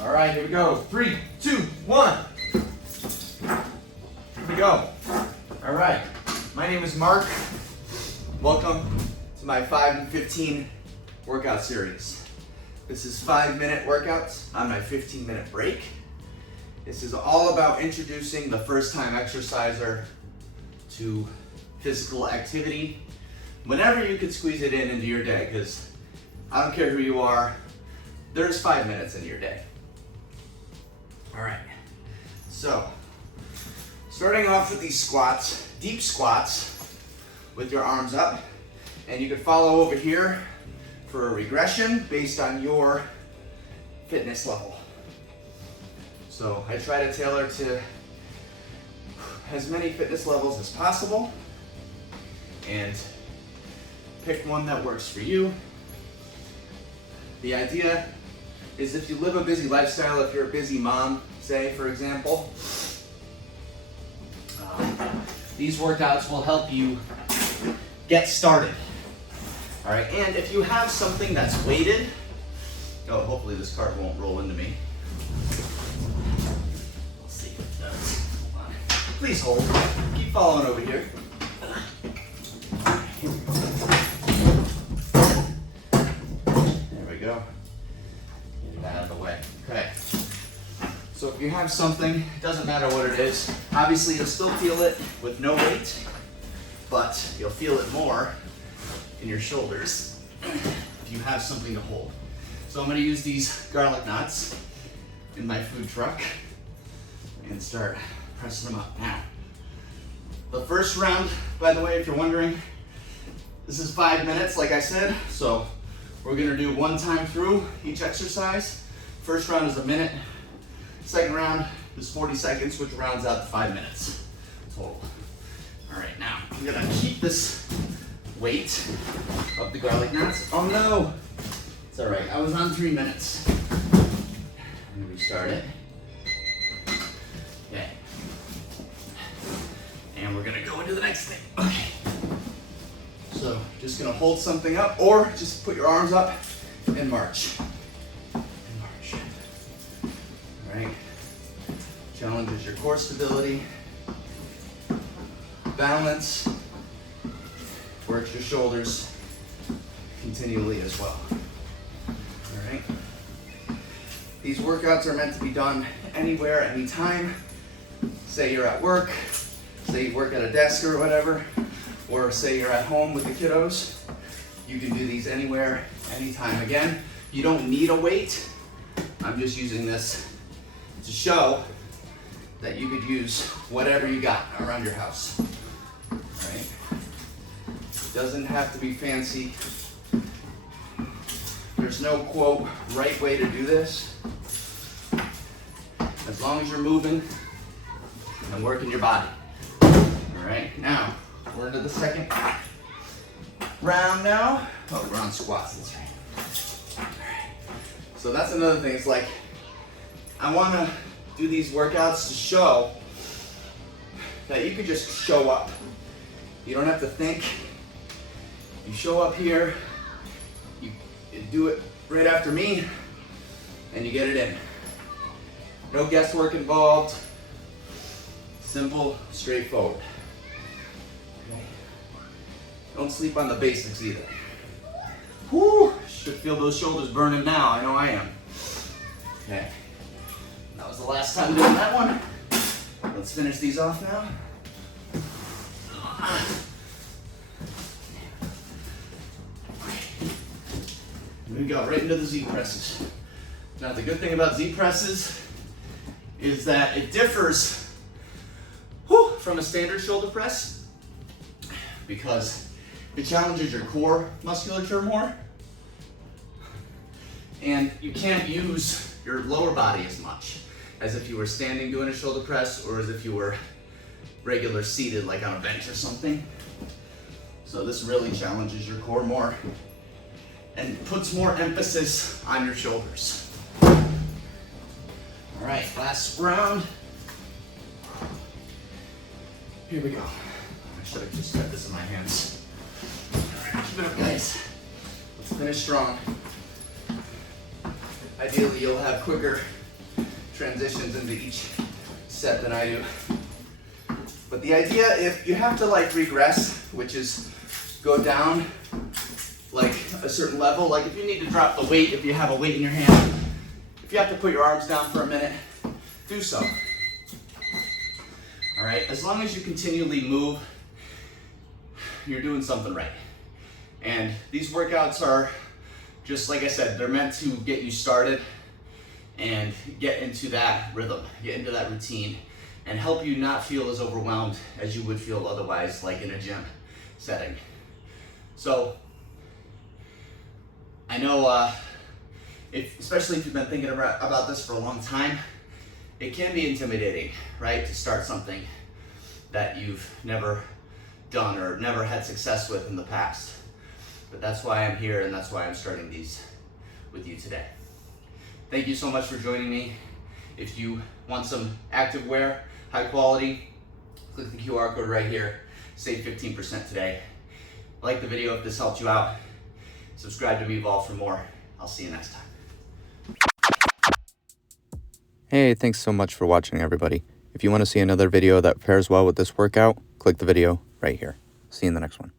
All right, here we go. 3, 2, 1. Here we go. All right, my name is Mark. Welcome to my 5 and 15 workout series. This is 5-minute workouts on my 15-minute break. This is all about introducing the first-time exerciser to physical activity whenever you can squeeze it in into your day, because I don't care who you are, there's 5 minutes in your day. All right, so starting off with these squats, deep squats with your arms up, and you can follow over here for a regression based on your fitness level. So I try to tailor to as many fitness levels as possible and pick one that works for you. The idea is if you live a busy lifestyle, if you're a busy mom, say for example, these workouts will help you get started. All right, and if you have something that's weighted, oh, hopefully this cart won't roll into me. Let's see if it does. Hold on. Please hold. Keep following over here. There we go. Get it out of the way. Okay. So if you have something, it doesn't matter what it is. Obviously, you'll still feel it with no weight, but you'll feel it more in your shoulders if you have something to hold. So I'm going to use these garlic knots in my food truck and start pressing them up. Now, the first round, by the way, if you're wondering, this is 5 minutes, like I said, so we're going to do one time through each exercise. First round is a minute. Second round is 40 seconds, which rounds out to 5 minutes total. All right, now I'm going to keep this weight of the garlic knots. Oh no, it's all right. I was on 3 minutes. I'm gonna restart it. Okay. And we're gonna go into the next thing. Okay. So just gonna hold something up or just put your arms up and march. And march. All right. Challenges your core stability, balance. Works your shoulders continually as well. All right. These workouts are meant to be done anywhere, anytime. Say you're at work, say you work at a desk or whatever, or say you're at home with the kiddos. You can do these anywhere, anytime. Again, you don't need a weight. I'm just using this to show that you could use whatever you got around your house. All right. Doesn't have to be fancy. There's no quote right way to do this. As long as you're moving and working your body. All right, now we're into the second round now. Oh, we're on squats, that's right. All right. So that's another thing. It's like I want to do these workouts to show that you could just show up. You don't have to think. You show up here, you do it right after me, and you get it in. No guesswork involved. Simple, straightforward. Okay. Don't sleep on the basics either. Whew, should feel those shoulders burning now. I know I am. Okay. That was the last time doing that one. Let's finish these off now. We got right into the Z presses. Now the good thing about Z presses is that it differs from a standard shoulder press because it challenges your core musculature more, and you can't use your lower body as much as if you were standing doing a shoulder press or as if you were regular seated like on a bench or something. So this really challenges your core more and puts more emphasis on your shoulders. All right, last round. Here we go. I should have just got this in my hands. All right, keep it up, guys. Let's finish strong. Ideally, you'll have quicker transitions into each set than I do. But the idea, if you have to like regress, which is go down like a certain level, like if you need to drop the weight, if you have a weight in your hand, if you have to put your arms down for a minute, do so. All right, as long as you continually move, you're doing something right. And these workouts are, just like I said, they're meant to get you started and get into that rhythm, get into that routine, and help you not feel as overwhelmed as you would feel otherwise, like in a gym setting. So, I know, especially if you've been thinking about this for a long time, it can be intimidating, right, to start something that you've never done or never had success with in the past. But that's why I'm here, and that's why I'm starting these with you today. Thank you so much for joining me. If you want some activewear, high quality, click the QR code right here. Save 15% today. Like the video if this helped you out. Subscribe to MevolvE for more. I'll see you next time. Hey, thanks so much for watching, everybody. If you want to see another video that pairs well with this workout, click the video right here. See you in the next one.